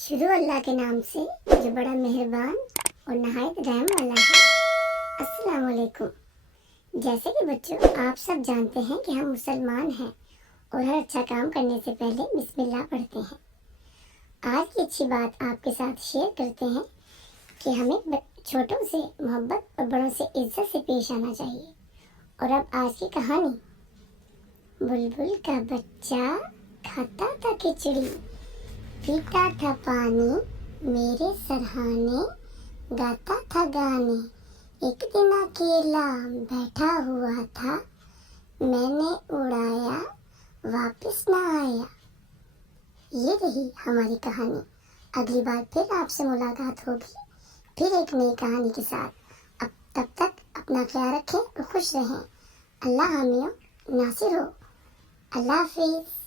शुरू अल्लाह के नाम से जो बड़ा मेहरबान और नहायत रहम वाला है। अस्सलाम वालेकुम। जैसे कि बच्चों, आप सब जानते हैं कि हम मुसलमान हैं और हर अच्छा काम करने से पहले बिस्मिल्लाह पढ़ते हैं। आज की अच्छी बात आपके साथ शेयर करते हैं कि हमें छोटों से मोहब्बत और बड़ों से इज्जत से पेश आना चाहिए। और अब आज की कहानी। बुलबुल का बच्चा खाता था खिचड़ी, पीता था पानी, मेरे सरहाने गाता था गाने। एक दिन अकेला बैठा हुआ था, मैंने उड़ाया वापस ना आया। ये रही हमारी कहानी। अगली बार फिर आपसे मुलाकात होगी, फिर एक नई कहानी के साथ। अब तब तक अपना ख्याल रखें और खुश रहें। अल्लाह हामी नासिर हो। अल्लाह हाफिज़।